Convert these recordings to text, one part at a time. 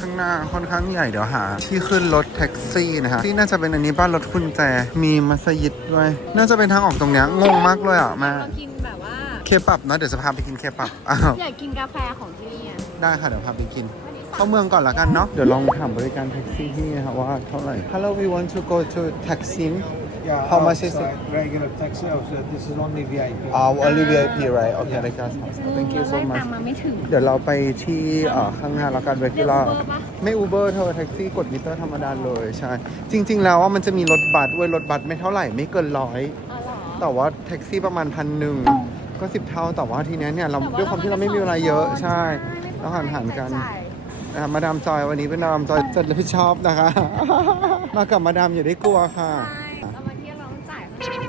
ข้างหน้าค่อนข้างใหญ่เดี๋ยวหา ที่ขึ้นรถแท็กซี่นะฮะที่น่าจะเป็นอันนี้บ้านรถคุณแจ มีมัสยิดด้วย น่าจะเป็นทางออกตรงเนี้ยงงมากเลยอะแม่เรากินแบบว่า เคปับนะเดี๋ยวจะพาไปกินเคปับอ้าวอยากกินกาแฟของที่นี่อะได้ค่ะเดี๋ยวพาไปกิน วันนี้เข้าเมืองก่อนละกันเนาะเดี๋ยวลองถามบริการแท็กซี่ที่นี่ครับว่าเท่าไหร่ Hello we want to go to Taksim Yeah, How much is outside, Regular taxi, also this is only VIP. uh, only VIP right okay like that thank you so ไล่ much ตามมาไม่ถึง เดี๋ยวเราไปที่เอ่อข้างหน้าแล้วกันเวเรียกลา Uber ปะ ไม่อูเบอร์เธอแท็กซี่กดมิเตอร์ธรรมดาเลยใช่ จริง ๆ แล้วว่ามันจะมีรถบัสด้วยรถบัสไม่เท่าไหร่ไม่เกินร้อย อ๋อเหรอ แต่ว่าแท็กซี่ประมาณพันหนึ่งก็สิบเท่าแต่ว่าทีเนี้ยเนี่ยเราแต่ว่าด้วยความที่เราไม่มีเวลาเยอะใช่เราหันหันๆกัน จ่ายนะครับมาดามจอยวันนี้เป็นมาดามจอยจะรับผิดชอบนะคะ มากับมาดามอย่าได้กลัวค่ะ ใช่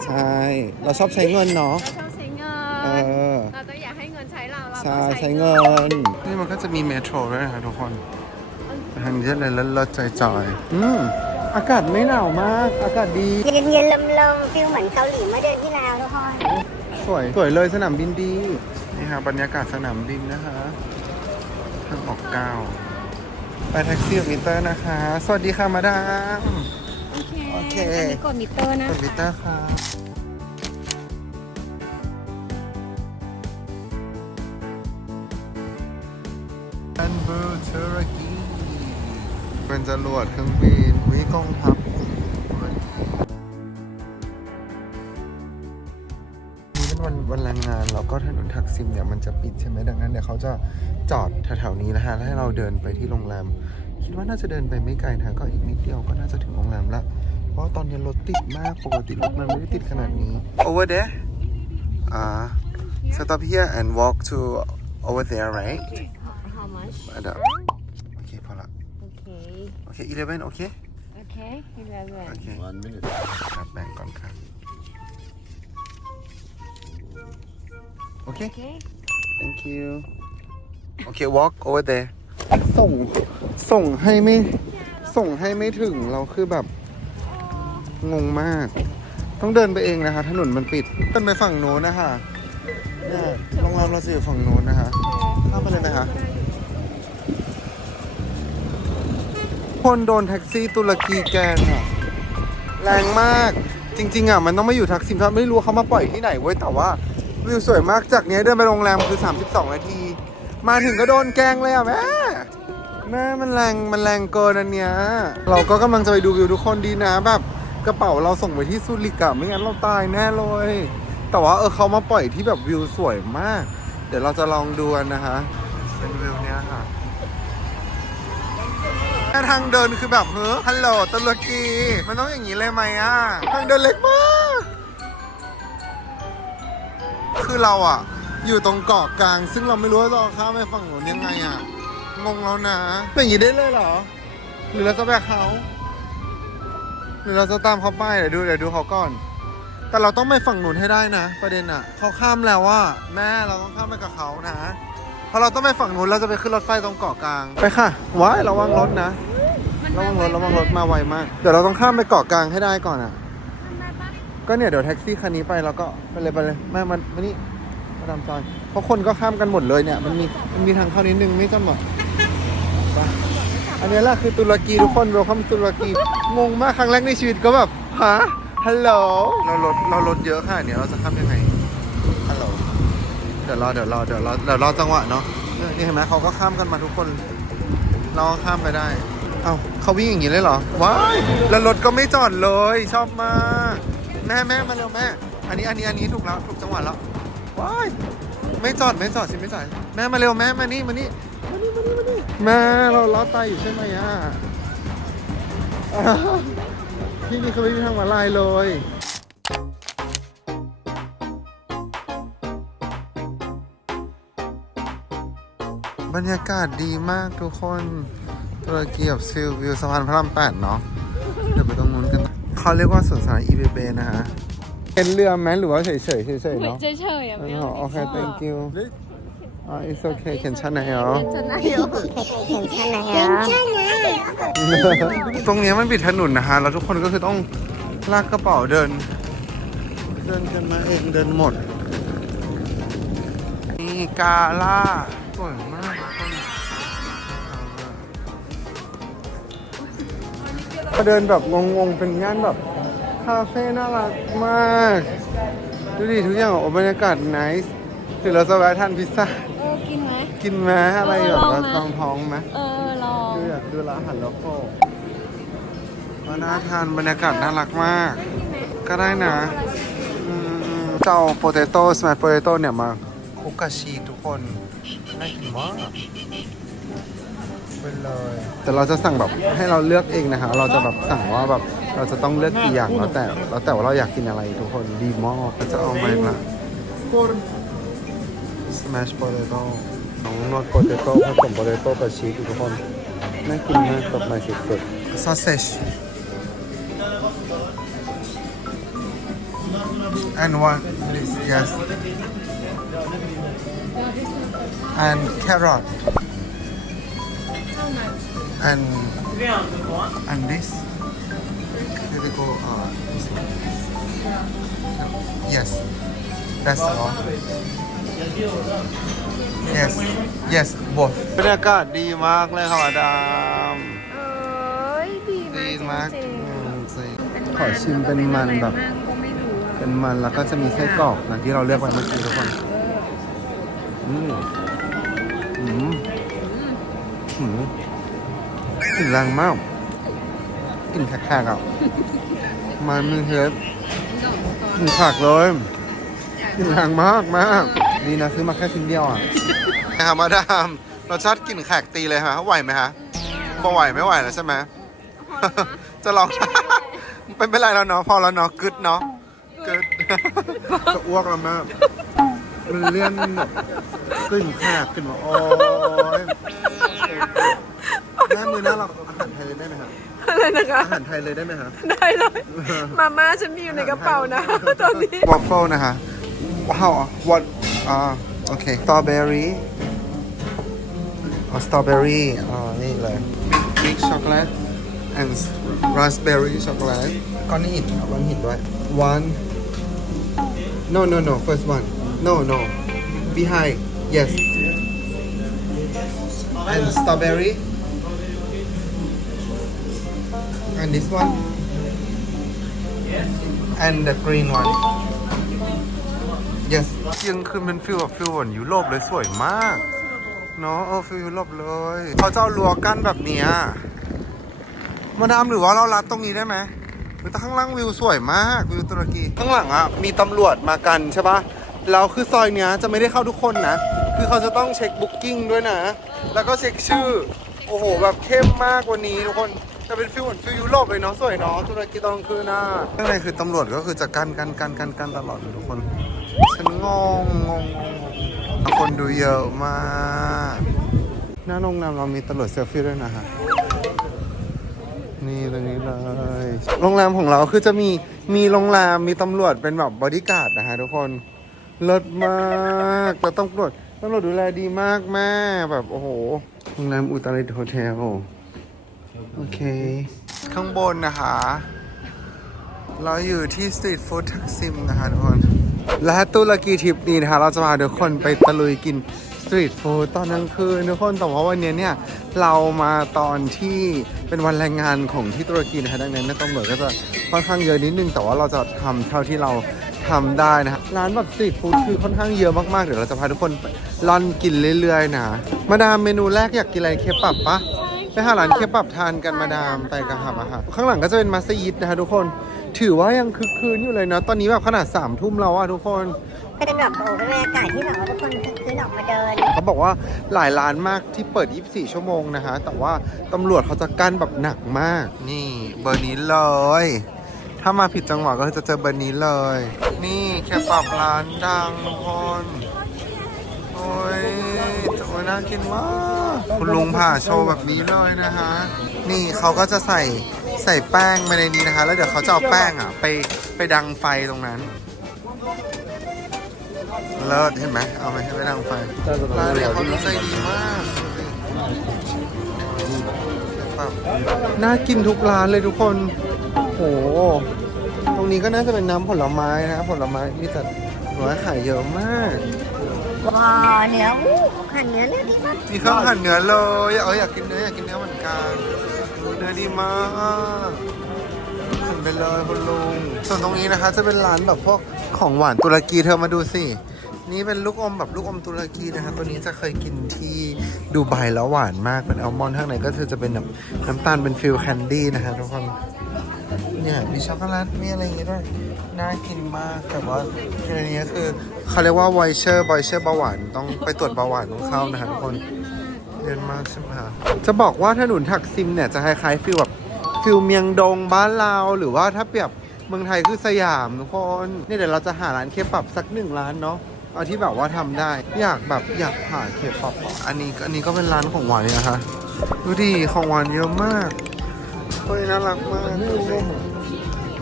ใช่ เราชอบใช้เงินเนาะชอบใช้เงิเอนอเราต้องอยากให้เงินใช้เรา เราใช่ต้องใช้เงินนี่มันก็จะมีเมโทรด้วยนะคะทุกคนทางนี้เลยเลิศๆจอยๆอืมอากาศไม่หนาวมาก อากาศดี เย็นเย็นๆลมลมๆฟิลเหมือนเกาหลีเมื่อเดือนที่แล้วทุกคนสวย สวยเลยสนามบินดี นี่ค่ะบรรยากาศสนามบินนะคะ ทางออกเก้าไปแท็กซี่กับมิเตอร์นะคะ สวัสดีค่ะมาดาม โอเคอันนี้กดมิเตอร์นะกดมิเตอคะร์ค่ะอั จรวดเครื่องบินวิกองทัพนี่เป็นวันวันแรงงานแล้วก็ถนนทักซิมเนี่ยมันจะปิดใช่ไหมดังนั้นเดี๋ยวเขาจะจอดแถวๆนี้นะฮะแล้วให้เราเดินไปที่โรงแรม คิดว่าน่าจะเดินไปไม่ไกลนะก็อีกนิดเดียวก็น่าจะถึงโรงแรมละเพราะว่าตอนนี้รถติดมากปกติรถมันไม่ได้ติดขนาดนี้ over there อ่า stop here and walk to over there right how much เค11 โอเคโอเคอีเลเว่โอเค one minute ครับแบ่งก่อนครับ โอเคโอเค thank you โอเค walk over there ส่ง ส่งให้ไม่ ส่งให้ไม่ถึง เราคือแบบ งงมาก ต้องเดินไปเองนะคะ ถนนมันปิดเดินไปฝั่งโน้นนะคะเนี่ยโรงแรมเราจะอยู่ฝั่งโน้นนะคะ ข้ามไปเลยไหมคะ คนโดนแท็กซี่ตุรกีแกงอะแรงมากจริง ๆอะมันต้องไม่อยู่ทักซิมครับไม่รู้เขามาปล่อยที่ไหนเว้ยแต่ว่าวิวสวยมากจากเนี้ยเดินไปโรงแรมคือ 32 นาที มาถึงก็โดนแกงเลยอะแม่แม่มันแรงมันแรงเกินอันเนี้ยเราก็กำลังจะไปดูวิวทุกคนดีนะแบบกระเป๋าเราส่งไปที่ซูริกอะไม่งั้นเราตายแน่เลย แต่ว่าเออเขามาปล่อยที่แบบวิวสวยมาก เดี๋ยวเราจะลองดูกันนะคะเป็นวิวเนี้ยค่ะ แค่ทางเดินคือแบบเฮ้อฮัลโหลตุรกี มันต้องอย่างนี้เลยไหมอะ ทางเดินเล็กมาก คือเราอะ อยู่ตรงเกาะกลาง ซึ่งเราไม่รู้ว่าจะเอาข้ามไปฝั่งหนูนยังไงอะ งงแล้วนะเป็นอย่างนี้ได้เลยเหรอ หรือเราจะแบกเขาหรือเราจะตามเขาไปเดี๋ยวดูเดี๋ยวดูเขาก่อน แต่เราต้องไปฝั่งหนุนให้ได้นะ ประเด็นอะ เขาข้ามแล้วว่า แม่เราต้องข้ามไปกับเขานะ พราะเราต้องไปฝั่งนู้นเราจะไปขึ้นรถไฟตรงเกาะกลาง ไปค่ะ ว้ายระวังรถนะ ระวังรถระวังรถมาไวมาก เดี๋ยวเราต้องข้ามไปเกาะกลางให้ได้ก่อนอะ ก็เนี่ยเดี๋ยวแท็กซี่คันนี้ไปแล้วก็ไปเลยไปเลยแม่มันมานี่มาดามซอย เพราะคนก็ข้ามกันหมดเลยเนี่ย มันมีมันมีทางเข้านิดนึงไม่จำหมดไปอันนี้แหละคือตุรกีทุกคนเราเข้าตุรกีงงมากครั้งแรกในชีวิตก็แบบฮะฮัลโหลเรารถเรารถเยอะค่ะเดี๋ยวเราจะข้ามยังไงฮัลโหล เดี๋ยวรอเดี๋ยวรอเดี๋ยวรอเดี๋ยวรอจังหวะเนาะเออนี่เห็นไหมเขาก็ข้ามกันมาทุกคน เราข้ามไปได้ เอ้าเขาวิ่งอย่างนี้เลยเหรอ ว้ายแล้วรถก็ไม่จอดเลย ชอบมาก แม่แม่มาเร็วแม่ อันนี้อันนี้อันนี้ถูกแล้วถูกจังหวะแล้วว้ายไม่จอดไม่จอดสิไม่จอดแม่มาเร็วแม่มานี่มานี่มานี่มานี่มานี่แม่เราล้อตายอยู่ใช่ไหมอะอ้าที่นี่เขาไม่มีทางมาลายเลย บรรยากาศดีมากทุกคนตุรกีกับซิลวิวสะพานพระรามแปดเนาะเดี๋ยวไปตรงนู้นกัน เขาเรียกว่าสวนสาธารณะอีเบเบนะฮะเป็นเรือไหมหรือว่าเฉยๆเฉยๆเฉยๆเนาะเฉยๆอะไม่อ๋อเอาโอเค thank you อ่า it's okay เขียนชั้นไหนเหรอจะไหนเห็นใช่ไหมเห็นใช่ไหมตรงเนี้ยมันปิดถนนนะฮะแล้วทุกคนก็คือต้องลากกระเป๋าเดิน เดินกันมาเองเดินหมดนี่กาล่าสวยมาก ก็เดินแบบงงๆ เป็นย่านแบบคาเฟ่น่ารักมาก ดูดิทุกอย่างโอ้บรรยากาศไนส์ถึงเราจะแวะทานพิซซ่า เออ กินไหม กินไหมอะไรแบบว่าเออลองนะท้องๆไหมเออ ลองคืออยากดูร้านอาหารโลโก้ว่าน่าทานบรรยากาศน่ารักมาก ก็ได้นะ อืมๆเจ้าโปเตโต้สมัโปเตโต้เนี่ยมาคลุกกับชีสทุกคนน่ากินมาก ไปเลยแต่เราจะสั่งแบบให้เราเลือกเองนะคะ เราจะแบบสั่งว่าแบบเราจะต้องเลือกกี่อย่างแล้วแต่แล้วแต่ว่าเราอยากกินอะไรทุกคนดีมากก็จะเอามาละ smash potato น้องนอต potato ผสม potato กับชีสทุกคนน่ากินมากกับมาสุดๆ sausage and one please yes and carrot and and this here we go uh this one. yes that's all yes yes both บรรยากาศดีมากเลยค่ะมาดามเอ้ยดีดีมามากกจริงอืมจริงๆขอชิมเป็นมันแบบก็ไม่รู้อะเป็นมันแล้วก็จะมีไส้กรอกนะที่เราเลือกไปเมื่อกี้ทุกคนอืมอืมอืม กลิ่นแรงมากกลิ่นแขกๆอะ มันมันเฮฟกลิ่นผักเลยกลิ่นแรงมากมากดีนะซื้อมาแค่ชิ้นเดียวอะนะครับมาดามรสชาติกลิ่นแขกตีเลยฮะไหวไหมฮะพอไหวไม่ไหวแล้วใช่ไหมจะลองไม่เป็นไรแล้วเนาะพอแล้วเนาะกึดเนาะกึดจะอ้วกแล้วมากมันเลี่ยนแบบกลิ่นแขกกลิ่นแบบโอ้ยแม่มือหน้าเราอาหารไทยเลยได้ไหมครับอะไรนะคะ อาหารไทยเลยได้ไหมครับ ได้เลย มาม่าฉันมีอยู่ในกระเป๋านะ ตอนนี้วอฟเฟิลนะฮะว้าว what อ่าโอเคสตรอเบอรี่อ๋อสตรอเบอรี่อ๋อนี่เลยมิกช็อกโกแลต and raspberry ช็อกโกแลตก้อนหินเอาก้อนหินด้วย one no no no first one no no behind yes and strawberry and this one and the green one yes เที่ยงคืนเป็นฟิลแบบฟิลเหมือนยุโรปเลยสวยมาก เนาะเออฟิลยุโรปเลยเขาจะเอารั้วกั้นแบบเนี้ยมาดามหรือว่าเรารัดตรงนี้ได้ไหมหรือข้างล่างวิวสวยมากวิวตุรกี ข้างหลังอะมีตำรวจมากันใช่ปะแล้วคือซอยเนี้ยจะไม่ได้เข้าทุกคนนะ คือเขาจะต้องเช็คบุ๊กิ้งด้วยนะ แล้วก็เช็คชื่อ โอ้โห แบบเข้มมากว่านี้ทุกคน จะเป็นฟิลเหมือนฟิลยุโรปเลยเนาะสวยเนาะตุรกีตอนกลางคืนน่ะข้างในคือตำรวจก็คือจะกันกันกันกันกันตลอดเลยทุกคน ฉันงงงงงงคนดูเยอะมากหน้าโรงแรมเรามีตำรวจเซลฟี่ด้วยนะฮะนี่ตรงนี้เลย โรงแรมของเราคือจะมีมีโรงแรมมีตำรวจเป็นแบบบอดี้การ์ดนะฮะทุกคนเลิศมากแต่ตำรวจตำรวจดูแลดีมากแม่แบบโอ้โหโรงแรมอุตรดิตถ์โฮเทล โอเค ข้างบนนะคะ เราอยู่ที่สตรีทฟู้ดทักซิมนะคะทุกคน และตุรกีทริปนี้นะคะ เราจะพาทุกคนไปตะลุยกินสตรีทฟู้ดตอนกลางคืนทุกคนแต่ว่าวันนี้เนี่ย เรามาตอนที่เป็นวันแรงงานของที่ตุรกีนะคะดังนั้นเนยตำรวจก็จะค่อนข้างเยอะนิดนึง แต่ว่าเราจะทำเท่าที่เราทำได้นะฮะร้านแบบสตรีทฟู้ดคือค่อนข้างเยอะมากๆ เดี๋ยวเราจะพาทุกคนล่อนกินเรื่อยๆนะ มาดามเมนูแรกอยากกินอะไรเคปับปะ ไปหาร้านเคปับทานกันมาดามไปกับหามาค่ะข้างหลังก็จะเป็นมัสยิดนะคะทุกคน ถือว่ายังคึกคืนอยู่เลยเนาะตอนนี้แบบขนาดสามทุ่มแล้วอะทุกคนก็เป็นแบบโอ้เป็นบรรยากาศที่แบบว่าทุกคนคึกคืนออกมาเดินเขาบอกว่าหลายร้านมากที่เปิด 24 ชั่วโมงนะคะแต่ว่าตำรวจเขาจะกั้นแบบหนักมาก นี่เบอร์นี้เลย ถ้ามาผิดจังหวะก็จะเจอเบอร์นี้เลย นี่เคปับร้านดังทุกคนโอ้ยโอ้ยน่ากินมาก คุณลุงผ่าโชว์แบบนี้เลยนะคะ นี่เขาก็จะใส่ใส่แป้งไปในนี้นะคะ แล้วเดี๋ยวเขาจะเอาแป้งอะ ไปไปดังไฟตรงนั้น เลิศเห็นไหมเอาไปให้ไปดังไฟร้านเนี่ยเขาใจดีมากแบบน่ากินทุกร้านเลยทุกคน โห ตรงนี้ก็น่าจะเป็นน้ำผลไม้นะผลไม้ที่จัดหัวขายเยอะมาก ว้าเนื้ออู้ขันเนื้อเนื้อดีมากมีเครื่องหั่นเนื้อเลยเอออยากกินเนื้ออยากกินเนื้อเหมือนกันเนื้อดีมากขึ้นไปเลยคุณลุงส่วนตรงนี้นะคะ จะเป็นร้านแบบพวกของหวานตุรกีเธอมาดูสินี่เป็นลูกอมแบบลูกอมตุรกีนะคะตัวนี้จะเคยกินที่ดูไบแล้วหวานมากเป็นอัลมอนด์ข้างในก็คือจะเป็นแบบน้ำตาลเป็นฟิลแคนดี้นะคะทุกคนเนี่ยมีช็อกโกแลตมีอะไรอย่างงี้ด้วย น่ากินมากแต่ว่าทีนี้คือเขาเรียกว่าไวเชอร์ไวเชอร์เบาหวานต้องไปตรวจเบาหวานต้องเข้านะคะทุกคนเยอะมากใช่ไหมคะจะบอกว่าถนนถักซิมเนี่ยจะคล้ายๆฟิลแบบฟิลเมียงดงบ้านเราหรือว่าถ้าเปรียบเมืองไทยคือสยามทุกคนนี่เดี๋ยวเราจะหาร้านเคปับสักหนึ่งร้านเนาะเอาที่แบบว่าทำได้ อยากแบบอยากหาเคปับอ,อันนี้อันนี้ก็เป็นร้านของหวานนะคะดูดิของหวานเยอะมากเฮ้ยน่ารักมาก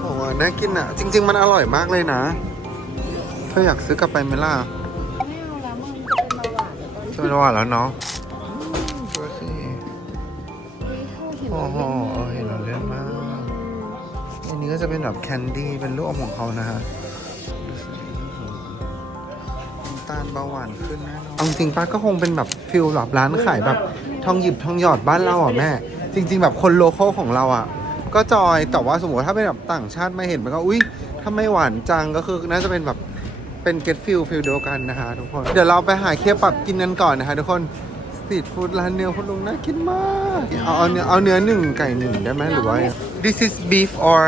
ของหวานน่ากินอะ จริง ๆ มันอร่อยมากเลยนะ เธออยากซื้อกลับไปไหมล่ะไม่เอาแล้วมึงจะเป็นเบาหวานเดี๋ยวตอนจะเป็นหวานแล้วเนาะดูสินี้เขาเห็นโอ้โหเออเห็นเราเล่นมากอันนี้ก็จะเป็นแบบแคนดี้เป็นลูกอมของเขานะฮะน้ำตาลเบาหวานขึ้นแน่นอนเอาจริงๆป้าก็คงเป็นแบบฟิลแบบร้านขายแบบทองหยิบทองหยอดบ้านเราอะแม่ จริง ๆ แบบคนโลเคอลของเราอะ ก็จอยแต่ว่าสมมติถ้าเป็นแบบต่างชาติไม่เห็นมันก็อุ๊ยทำไมหวานจังก็คือน่าจะเป็นแบบเป็นเก t ฟิลฟิลเดียวกันนะคะทุกคน เดี๋ยวเราไปหาเคียวปับกินกันก่อนนะคะทุกคนสตรีทฟู้ดร้านเนื้อคุณลุงน่ากินมากเอาเอาเนื้อเอาเนื้อหนึ่งไก่หนึ่งได้ไหมหรือว่า this is beef or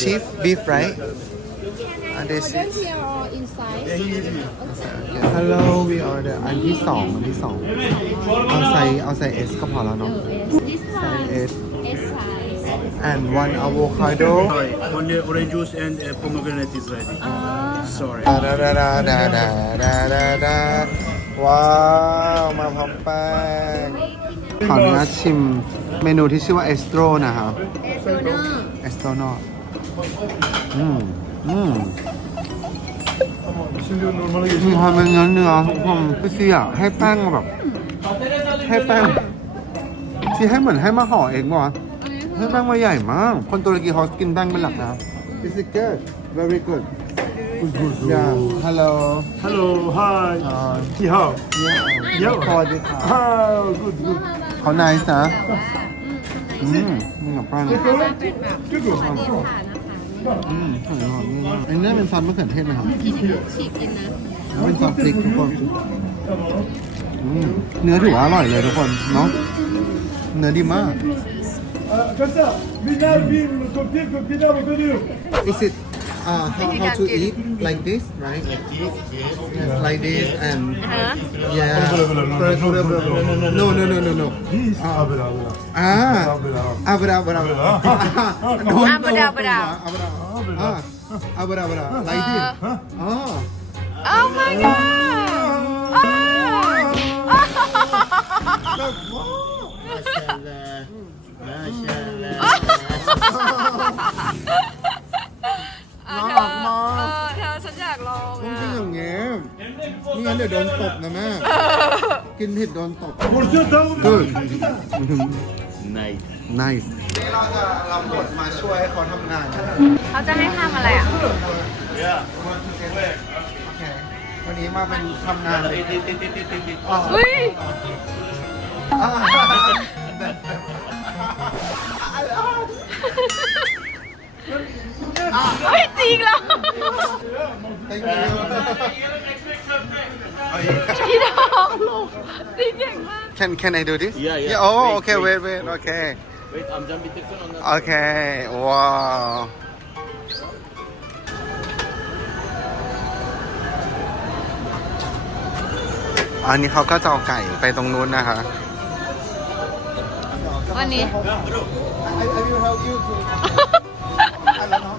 chief beef right and this is here or inside hello we order อันที่สองอันที่สองเอาใส่เอาใส่ S ก็พอแล้วเนาะ this ใส่ one S S size and one avocado Sorry, only orange juice and uh, pomegranate is ready. Sorry. ดาดาดาดาดาดาดาดาว้าว มาพร้อมแป้งขออนุญาตชิมเมนูที่ชื่อว่าเอสโตรนะครับ เอสโตรนออืมอืมมีความเป็นเนื้อเนื้อทุกคนพี่ซีอะให้แป้งมาแบบ ให้แป้งที่ให้เหมือนให้มาห่อเองป่ะวะ ให้แป้งมาใหญ่มาก คนตุรกีเขากินแป้งเป็นหลักนะ This is good very good yeah hello Hello, hi. uh, Ki hao. yeah Yeah. พอดีค่ะ Ah, good, good. เขา nice นะ อืมนี่กับแป้งเป็นแบบเรียนผ่านนะคะอืมอร่อยมากอันนี้เป็นซอสมะเขือเทศนะครับฉีกกินนะแล้วเป็นซอสพริกทุกคนอืมเนื้อถือว่าอร่อยเลยทุกคนเนาะ เนื้อดีมาก Is it uh, how, how to eat like this, right? Yes, like this and yeah. No, no, no, no, no. Ah. ah, abra, abra, abra, abra, abra, abra, like this. Oh, oh my ah. god! Oh. มาชาลามาชาลาลองออ Oh my god Mashallah. น่ารักมา เเธอฉันอยากลองต้องอะกินอย่างเงี้ยไม่งั้นเดี๋ยวโดนตบนะแม่ กินผิดโดนตบ Portion down. Good Nice. nice นี่เราจะรับบทมาช่วยให้เขาทำงานกันเขาจะให้ทำอะไรอะ โอเค วันนี้มาเป็นทำงานอ๋อเฮ้ยอ่า เฮ้ยจริงแล้ว Thank you อีดอกลูกจริงเก่งมาก Can can I do this Yeah, yeah. Oh Wait, okay wait. wait wait okay Wait, I'm jumping telephone on that. Okay wow อันนี้เขาก็จะเอาไก่ไปตรงนู้นนะคะ วันนี้ I, I will help you to อันแล้วเนาะ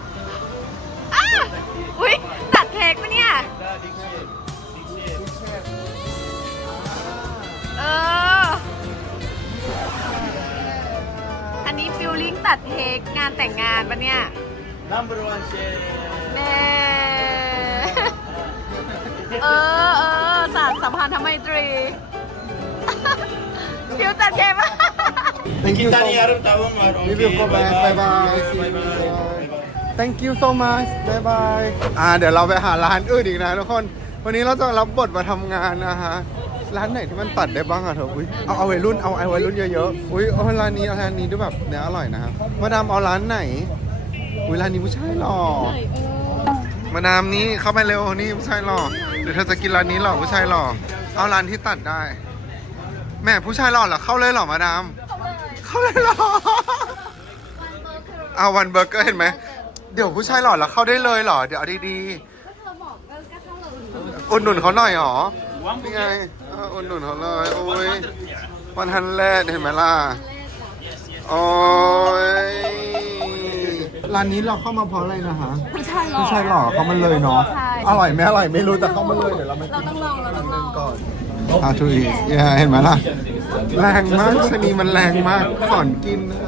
อ้าอุ้ยตัดเค้กปะเนี่ยเออ อันนี้ฟิลลิ่งตัดเค้กงานแต่งงานปะเนี่ย Number one chef. แม่เออเออสารสัมพันธไมตรีฟิลตัดเค้กปะ Thank you so Kita ni much harap tawang mar. We will go back bye bye See you. Thank you so much bye bye อ่าเดี๋ยวเราไปหาร้านอื่นอีกนะทุกคน วันนี้เราจะรับบทมาทำงานนะฮะ ร้านไหนที่มันตัดได้บ้างอะเธออุ้ยเอาเอาวัยรุ่นเอาไอ้วัยรุ่นเยอะๆ อุ้ยเอาร้านนี้เอาร้านนี้ด้วยแบบเนื้ออร่อยนะครับ มาดามเอาร้านไหน อุ้ยร้านนี้ผู้ชายหล่อ มาดามนี้เข้าไปเร็วนี่ผู้ชายหล่อหรือเธอจะกินร้านนี้หรอผู้ชายหล่อ เอาร้านที่ตัดได้ แม่ผู้ชายหล่อเหรอเข้าเลยเหรอมาดาม เข้าเลยเหรอเอาวันเบอร์เกอร์เห็นไหม เดี๋ยวผู้ชายหล่อแล้วเข้าได้เลยเหรอ เดี๋ยวเอาดีๆอุดหนุนเขาหน่อยเหรอนี่ไงเอออุดหนุนเขาเลยโอ้ยวันทันแรกเห็นไหมล่ะโอ้ยร้านนี้เราเข้ามาเพราะอะไรนะคะผู้ชายหล่อ ผู้ชายหล่อเขามันเลยเนาะ ใช่ อร่อยไหมอร่อยไม่รู้แต่เขามันเลยเดี๋ยวเรามาเราต้องลองเราต้องลอง ก่อน อาทุยเห็นไหมล่ะ แรงมากชะนีมันแรงมากสอนกินนะ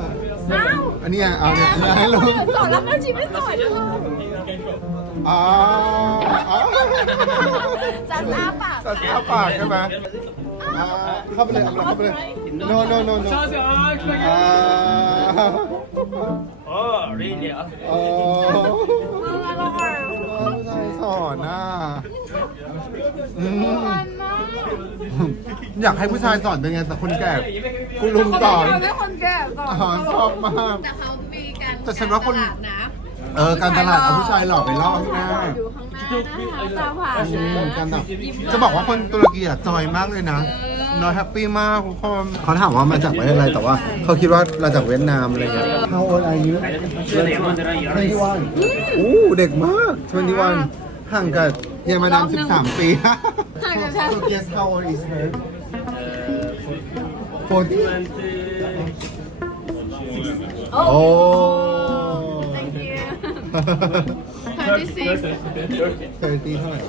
อันนี้เอาเนี่ยให้ลงสอนแล้วแม่ชีไม่สอนเลยอ๋ออ๋อจะซาปากตัดข้าปากใช่ไหมเข้าไปเลยเอาเข้าไปเลย no no no no อ่า Oh, really? โอ้ ผู้ชายสอนน่ะอืมอยากให้ผู้ชายสอนเป็นไงแต่คนแก่คุณลุงสอนเราไม่คนแก่สอนอ๋อชอบมาก แต่เขามีการแต่ฉันว่าคนตลดนะ เออการตลาดเอาผู้ชายหล่อไปล่อข้างหน้าอยู่ข้างหน้านะคะตาผ่านอืนะมกันแบบจะบอกว่าคนตุรกีอะจอยมากเลยนะน้อยแฮปปี้มากทุกคนเขาถามว่ามาจากประเทศอะไรแต่ว่า เขาคิดว่ามาจากเวียดนามอะไรเงี้ย How old are you 21อู้เด็กมาก21ห่างกับเฮียมานาม13 ปี ห่างกันแค่ So guess how old is her 40 โอ้โอ้ thank you 36 30เท่าไหร่ 30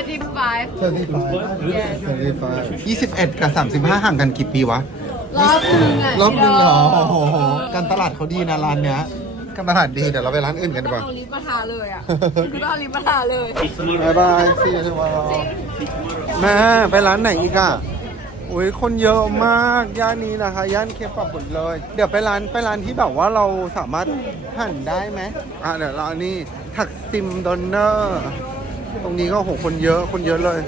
35 35 35 21 กับ 35 ห่างกันกี่ปีวะ รอบหนึ่งอะรอบหนึงเหรอโอ้โหการตลาดเขาดีนะร้านเนี้ยการตลาดดีเดี๋ยวเราไปร้านอื่นกันดีกว่า เอาลิปมาทาเลยอะ คือต้องเอาลิปมาทาเลย บายบายซีอูทูแม่ไปร้านไหนอีกอะ อุ้ยคนเยอะมากย่านนี้นะคะ ย่านเคปับหมดเลย เดี๋ยวไปร้านไปร้านที่แบบว่าเราสามารถหั่นได้ไหมอะเดี๋ยวเราอันนี้ถักซิมดอนเนอร์ตรงนี้ก็โหคนเยอะคนเยอะเลย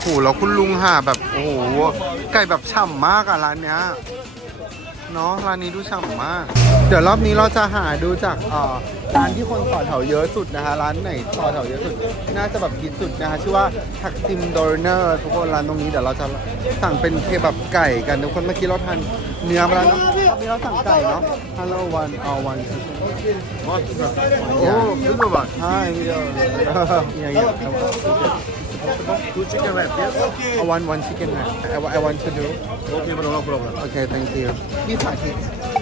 โหแล้วคุณลุงหาแบบโอ้โหไก่แบบฉ่ำมากอะร้านเนี้ยเนาะร้านนี้ดูฉ่ำมาก เดี๋ยวรอบนี้เราจะหาดูจากเอ่อร้านที่คนต่อแถวเยอะสุดนะคะ ร้านไหนต่อแถวเยอะสุด น่าจะแบบฮิตสุดนะคะ ชื่อว่าทักซิมดอร์เนอร์ทุกคนร้านตรงนี้เดี๋ยวเราจะสั่งเป็นเคบับไก่กันทุกคนเมื่อกี้เราทานเนื้อมาแล้วเนาะรอบนี้เราสั่งไก่เนาะ Hello one all one โอ้ขึ้นมาบ้างใช่เดียวอย่างเงี้ย Two chicken wrap, yes? I want one chicken wrap. I, wa- I want to do. Okay, bro, no problem. Okay, thank you. พี่สาธิต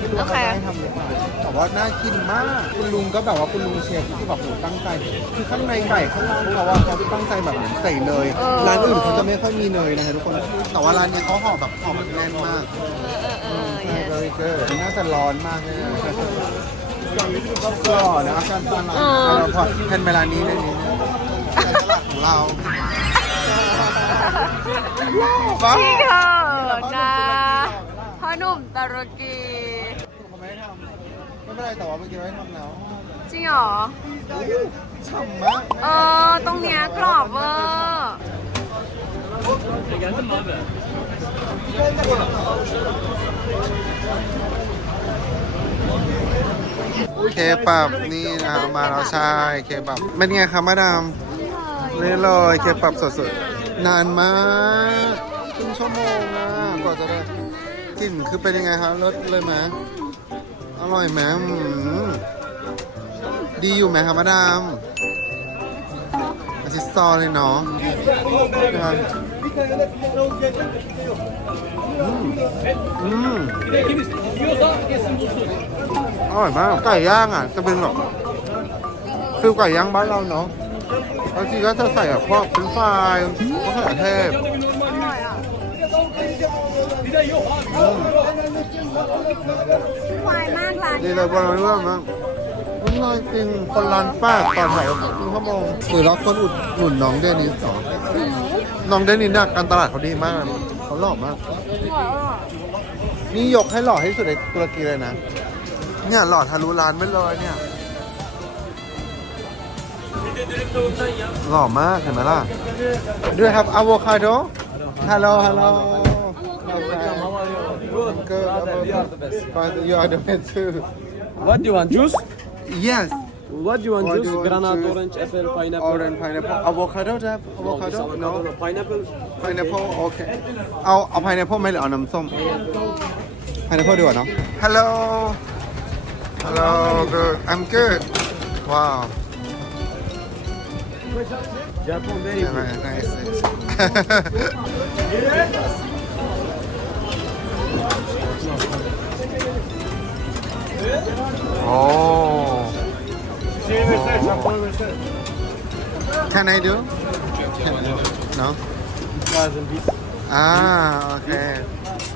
ไม่รู้โอว่าเคเขาได้ทำหรือเปล่าแต่ว่าน่ากินมาก คุณลุงก็แบบว่าคุณลุงเชฟที่แบบโหตั้งใจ คือข้างในไก่ข้างล่างเขาว่าเขาตั้งใจแบบใส่เนย ร้านอื่นเขาจะไม่ค่อยมีเนยนะฮะทุกคน แต่ว่าร้านนี้เขาห่อแบบห่อแบบแน่นมากใช่ very good น่าจะร้อนมากเลยนะก็นะอาการตลาดเราพอแทนเวลานี้เลยนี่การตลาดของเราว้าวที่เกิดนะพ่อหนุ่มตุรกี เขาไม่ได้ทำ ไม่เป็นไรแต่ว่าเมื่อกี้ไม่ได้ทำแล้วจริงเหรอ ฉ่ำมากเออ ตรงเนี้ยกรอบเวอร์เคปับนี่นะมาแล้วใช่เคปับเป็นไงคะมาดามนี่เลยเคปับสดๆนานมากครึ่งชั่วโมงอะกว่าจะได้กลิ่นคือเป็นยังไงคะรสเลยไหมอ ร่อยไหมอืมดีอยู่ไหมคะมาดามอาซิสซอร์เลยเนาะนะครับอืมอืมอร่อยมากไก่ย่างอะ จะเป็นแบบฟิลไก่ย่างบ้านเราเนาะบางทีก็จะใส่แบบพวกเป็นฟรายมะเขือเทศอร่อยอะ ควายมากร้านดีเลยบอลรู้มากมันน้อยจริงคนร้านป้าต่อแถวครึ่งชั่วโมงหรือเราคนอุดหนุนน้องเดนิสต่อน้องเดนิสเนี่ยการตลาดเขาดีมากเขาหล่อมาก นี่ยกให้หล่อที่สุดในตุรกีเลยนะ เนี่ยหล่อทะลุร้านไปเลยเนี่ยหล่อมากเห็นไหมล่ะด้วยครับ อะโวคาโด Hello, hello. Good. But you are the best too. What do you want? Juice? Yes. What do you want? What do juice? you want Granite, juice? orange, apple, pineapple. Orange, pineapple, avocado. Do you have avocado? No. no. Pineapple. pineapple โอเค เอาเอา pineapple ไหมหรือเอาน้ำส้ม pineapple ดีกว่าเนาะ hello hello good I'm good wow Japan very Yeah, good. nice, nice. oh. Can I do? Can I do? No? อ่าโอเค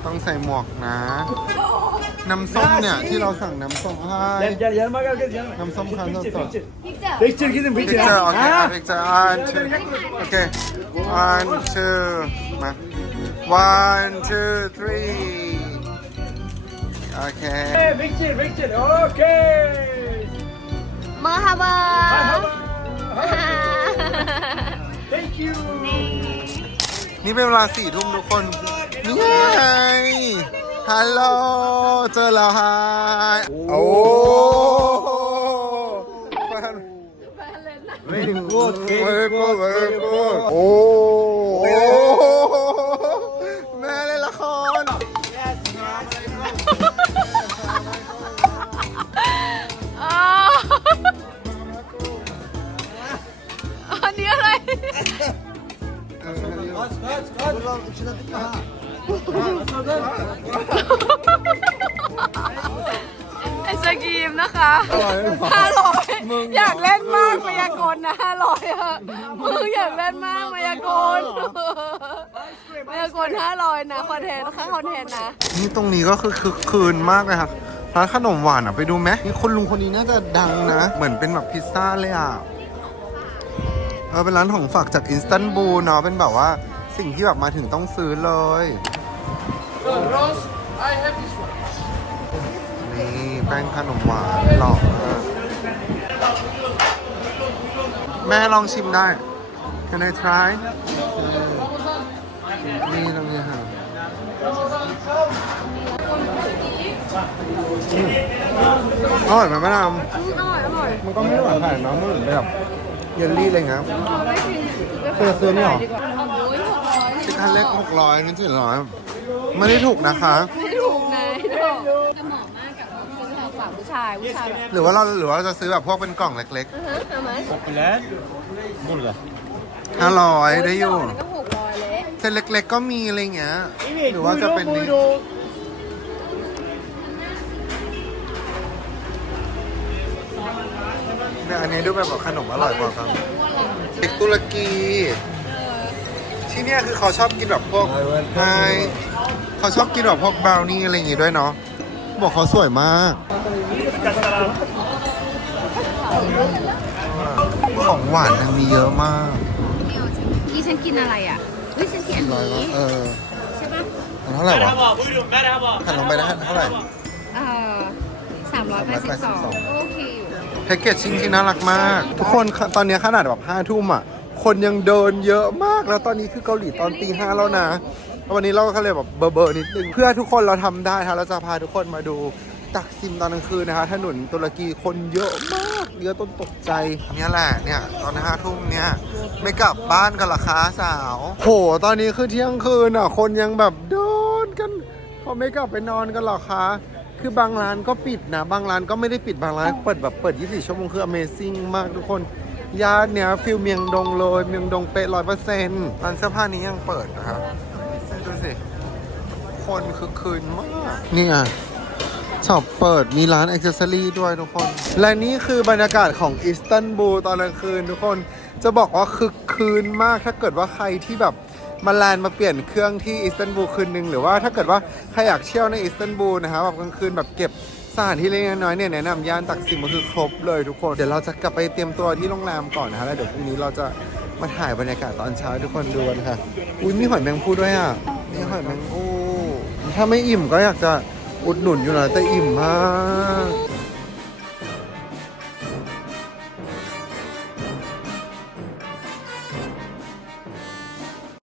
ต้องใส่หมวกนะ น้ำส้มเนี่ย ที่เราสั่งน้ำส้มให้ Gel gel yanıma gel gel yanıma. น้ำส้มคั้นสดๆ Picture gidin picture. Picture, okay, ah, picture. One, two. Okay. One, two. Ma. One, two, three. Okay. Hey, picture picture. Okay. เมอร์ฮาบา Thank you. นี่เป็นเวลาสี่ทุ่มทุกคนนี่ไงฮัลโหลเจอแล้วฮะโอ้ Very good. very good very good โอ้ ไอศกรีมนะคะห้าร้อยอยากเล่นมากมายากลนะห้าร้อยอะมึงอยากเล่นมากมายากลมายากลห้าร้อยนะคอนเทนต์ค่าคอนเทนต์นะ นี่ตรงนี้ก็คือคือคืนมากเลยครับร้านขนมหวานอะไปดูไหมนี่คนลุงคนนี้น่าจะดังนะ เหมือนเป็นแบบพิซซ่าเลยอะเออเป็นร้านของฝากจากอินสตันบูลเนาะเป็นแบบว่า สิ่งที่แบบมาถึงต้องซื้อเลยนี่แป้งขนมหวานหล่อมากแม่ลองชิมได้ Can I try นี่ตรงนี้ค่ะอร่อยไหมแม่นำอร่อยอร่อยมันก็ไม่ได้หวานขนาดนั้นมันเหมือนแบบเยลลี่อะไรเงี้ยเคยซื้อนี่หรอชิค คันเล็กหกร้อยนี่เจ็ดร้อยไม่ได้ถูกนะคะ ไม่ถูกนะจะเหมาะมากกับซื้อของฝากผู้ชายผู้ชายแบบหรือว่าเราหรือว่าเราจะซื้อแบบพวกเป็นกล่องเล็กอือฮะเอาไหม Popüler. Burada. ๆห้าร้อยได้อยู่มันก็หกร้อยเละเส้นเล็ก ๆ ก็มีอะไรเงี้ย Evet หรือว่าจะเป็น buyurun นี้ buyurun. เนี่ยอันนี้ดูแบบขนมอร่อยกว่าครับเด็กตุรกี ที่เนี่ยคือเขาชอบกินแบบพวกไฮเขาชอบกินแบบพวกบราวนี่อะไรอย่างงี้ด้วยเนาะบอกเขาสวยมากของหวานมันมีเยอะมากนี่ฉันกินอะไรอะเฮ้ยฉันกินอันร้อยนี้วะเออใช่ปะมันเท่าไหร่วะหันลงไปนะเท่าไหร่เอ่อสามร้อยแปดสิบสอง382โอเคอยู่แพ็กเกจชิงที่น่ารักมาก ทุกคนตอนนี้ขนาดแบบห้าทุ่มอะ คนยังเดินเยอะมาก แล้วตอนนี้คือเกาหลีตอนตีห้าแล้วนะวันนี้เราก็เลยแบบเบอร์เบอร์นิดนึง เพื่อทุกคนเราทำได้ครับเราจะพาทุกคนมาดูตักซิมตอนกลางคืนนะคะถนนตุรกีคนเยอะมากเยอะต้นตกใจเนี่ยแหละเนี่ยตอนห้าทุ่มเนี่ยไม่กลับบ้านกันหรอคะสาว โห ตอนนี้คือเที่ยงคืนอะคนยังแบบเดินกันเขาไม่กลับไปนอนกันหรอคะคือบางร้านก็ปิดนะ บางร้านก็ไม่ได้ปิดบางร้านเปิดแบบเปิด 24 ชั่วโมงคือ Amazing มากทุกคน ย่านเนี้ยฟิลเมียงดงเลยเมียงดงเป๊ะร้อยเปอร์เซ็นต์ร้านเสื้อผ้านี้ยังเปิดนะครับดูสิ คนคือคืนมากนี่ไงช็อปเปิดมีร้านอ c เซสซอรี่ด้วยทุกคน และนี่คือบรรยากาศของอิสตันบูลตอนกลางคืนทุกคนจะบอกว่าคือคืนมากถ้าเกิดว่าใครที่แบบมาแลนด์มาเปลี่ยนเครื่องที่อิสตันบูลคืนหนึ่งหรือว่าถ้าเกิดว่าใครอยากเที่ยวในอิสตันบูลนะครับแบบกลางคืนแบบเก็บ สถานที่เล็กน้อยเนี่ยแนะนำย่านตักสิมก็คือครบเลยทุกคน เดี๋ยวเราจะกลับไปเตรียมตัวที่โรงแรมก่อนนะคะแล้วเดี๋ยวพรุ่งนี้เราจะมาถ่ายบรรยากาศตอนเช้าทุกคนดูกันค่ะ อุ้ยมีหอยแมงภู่ด้วยอะมีหอยแมงภู่ถ้าไม่อิ่มก็อยากจะอุดหนุนอยู่นะแต่อิ่มมาก